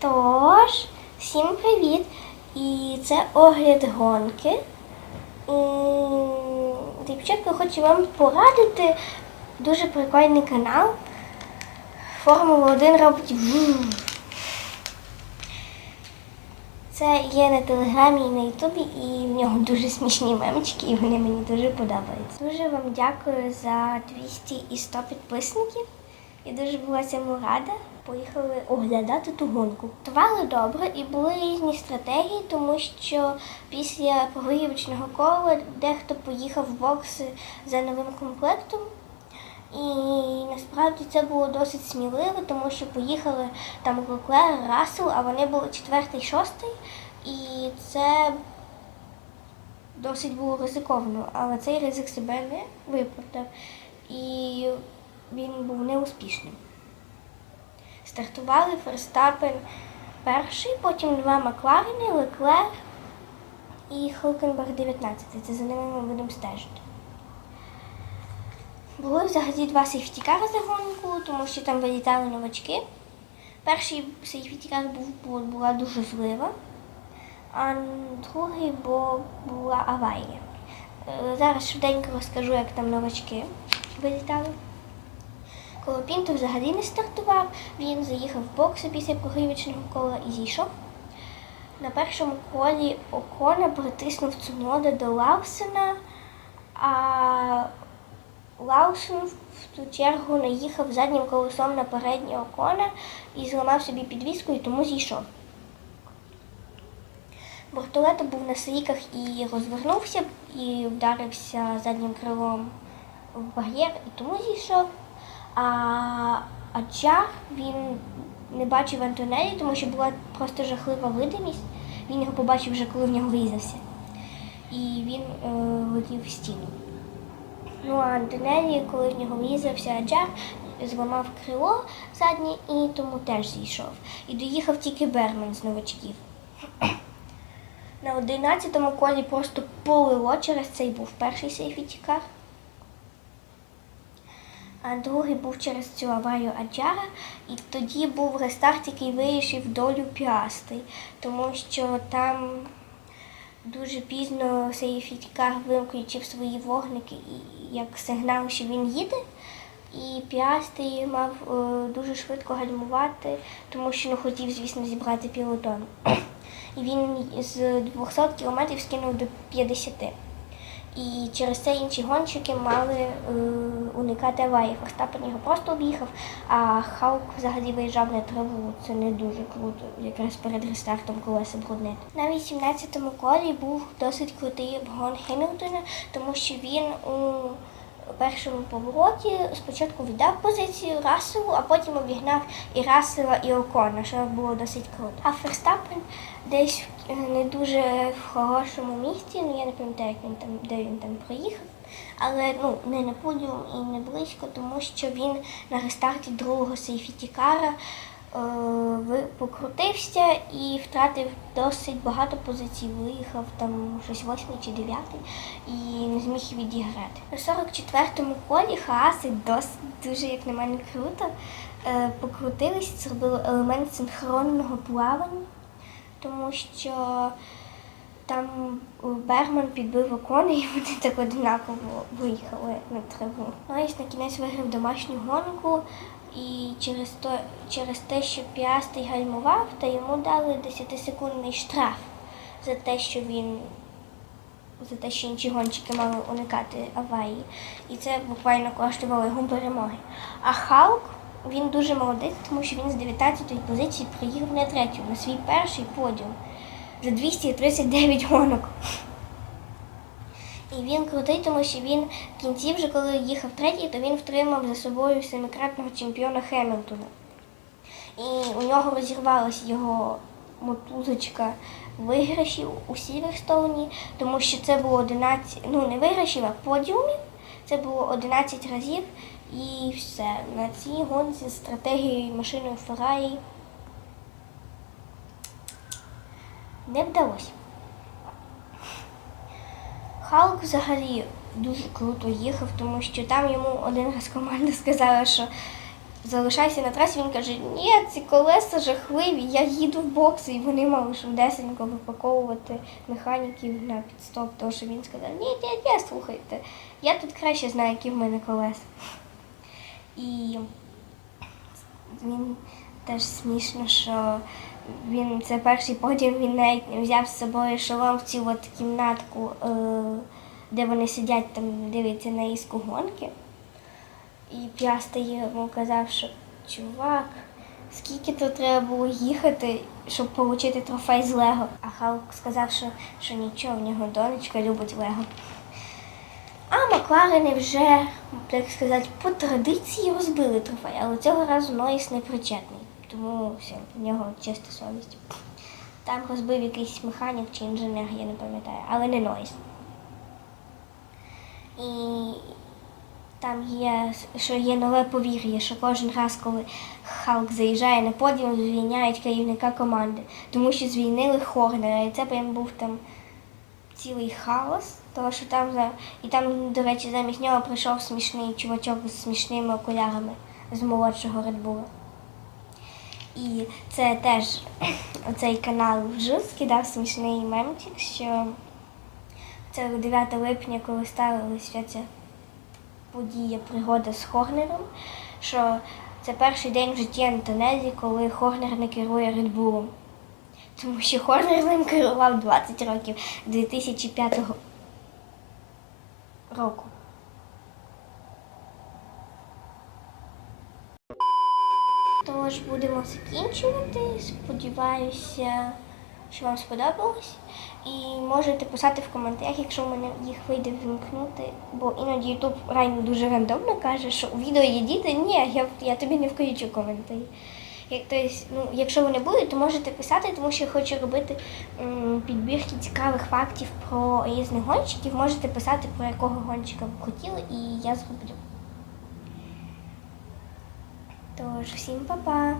Тож, всім привіт! І це огляд гонки. Для початку хочу вам порадити дуже прикольний канал. Формула 1 робить. Це є на телеграмі і на Ютубі, і в нього дуже смішні мемчики, і вони мені дуже подобаються. Дуже вам дякую за 200 і 100 підписників. Я дуже була цьому рада. Поїхали оглядати ту гонку. Тували добре і були різні стратегії, тому що після виявочного кола дехто поїхав в бокси за новим комплектом. І насправді це було досить сміливо, тому що поїхали там Леклер, Рассел, а вони були четвертий, шостий. І це досить було ризиковано, але цей ризик себе не виправдав. І він був неуспішним. Стартували Ферстапен перший, потім два Макларени, Леклер і Хилкенберг 19. Це за ними ми будемо стежити. Були взагалі два сейфтікари за гонку, тому що там вилітали новачки. Перший сейфтікар був, була дуже злива, а другий бо була аварія. Е, Зараз швиденько розкажу, як там новачки вилітали. Колопінто взагалі не стартував, він заїхав в бокси після прогрівочного кола і зійшов. На першому колі Окона притиснув Цунода до Лаусена, а Лаусен в ту чергу наїхав заднім колесом на переднє Окона і зламав собі підвіску і тому зійшов. Бортолето був на сліках і розвернувся, і вдарився заднім крилом в бар'єр і тому зійшов. А Аджар він не бачив Антонелі, тому що була просто жахлива видимість. Він його побачив вже, коли в нього врізався. І він е, летів в стіну. Ну а Антонелі, коли в нього врізався Аджар, зламав крило заднє і тому теж зійшов. І доїхав тільки Берман з новачків. На 11-му колі просто полило через цей був перший сейфітікар. А другий був через цю аварію Аджара, і тоді був рестарт, який вирішив долю Піасти, тому що там дуже пізно сейфітікар виключив свої вогники як сигнал, що він їде. І Піасти мав е, дуже швидко гальмувати, тому що не хотів, звісно, зібрати пілотон. І він з 200 кілометрів скинув до 50. І через це інші гонщики мали е, уникати аварії. Ферстапен його просто об'їхав, а Халк взагалі виїжджав на траву. Це не дуже круто, якраз перед рестартом колеса бруднити. На 18-му колі був досить крутий обгон Хемілтона, тому що він у першому повороті спочатку віддав позицію Расселу, а потім обігнав і Рассела, і Окона, що було досить круто. А Ферстапен десь е, не дуже в хорошому місці, ну я не пам'ятаю, як він там, де він там проїхав. Але ну не на подіум і не близько, тому що він на рестарті другого сейфітікара покрутився і втратив досить багато позицій. Виїхав там щось восьмий чи дев'ятий і не зміг відіграти. На 44-му колі Хааси досить дуже, як на мене, круто. Е, покрутились, зробили елемент синхронного плавання, тому що там Бергман підбив окони, і вони так однаково виїхали на траву. Нойс на кінець виграв домашню гонку, і через, то, через те, що Піастий гальмував, та йому дали 10-секундний штраф за те, що він за те, що інші гонщики мали уникати аварії. І це буквально коштувало йому перемоги. А Халк він дуже молодець, тому що він з 19-ї позиції приїхав на третю, на свій перший подіум за 239 гонок. І він крутий, тому що він в кінці, вже коли їхав третій, то він втримав за собою семикратного чемпіона Хемілтона. І у нього розірвалася його мотузочка виграшів у Сіверстоуні, тому що це було 11, ну не виграшів, а подіумів. Це було 11 разів і все. На цій гонці з стратегією машиною Феррарі не вдалося. Халк взагалі дуже круто їхав, тому що там йому один раз команда сказала, що залишайся на трасі. Він каже, ні, ці колеса жахливі, я їду в бокси, і вони мали швидесенько випаковувати механіків на підстоп, тому що він сказав, ні, ні, ні, слухайте, я тут краще знаю, які в мене колеса. І він теж смішно, що він це перший потім він навіть взяв з собою шолом в цю от кімнатку, е, де вони сидять там, дивляться на іску гонки. І Піаста йому казав, що чувак, скільки тут треба було їхати, щоб отримати трофей з Лего. А Халк сказав, що, що нічого, в нього донечка любить Лего. А Макларени вже, так сказати, по традиції розбили трофей, але цього разу Нойс не причетний, тому все, в нього чиста совість. Там розбив якийсь механік чи інженер, я не пам'ятаю, але не Нойс. І там є, що є нове повір'я, що кожен раз, коли Халк заїжджає на подіум, звільняють керівника команди, тому що звільнили Хорнера, і це прям був там цілий хаос, тому що там і там, до речі, замість нього прийшов смішний чувачок з смішними окулярами з молодшого Редбула. І це теж оцей канал вже скидав смішний мемчик, що це 9 липня, коли ставилася ця подія пригода з Хорнером, що це перший день в житті Антонезі, коли Хорнер не керує Редбулом. Тому що Хорнер ним керував 20 років 2005 року. Тож будемо закінчувати. Сподіваюся, що вам сподобалось. І можете писати в коментарях, якщо в мене їх вийде вимкнути. Бо іноді Ютуб реально дуже рандомно каже, що у відео є діти. Ні, я, я тобі не включу коментарі. Як, тобто, ну, якщо вони будуть, то можете писати, тому що я хочу робити м, підбірки цікавих фактів про різних гонщиків. Можете писати, про якого гонщика ви хотіли, і я зроблю. Тож, всім па-па!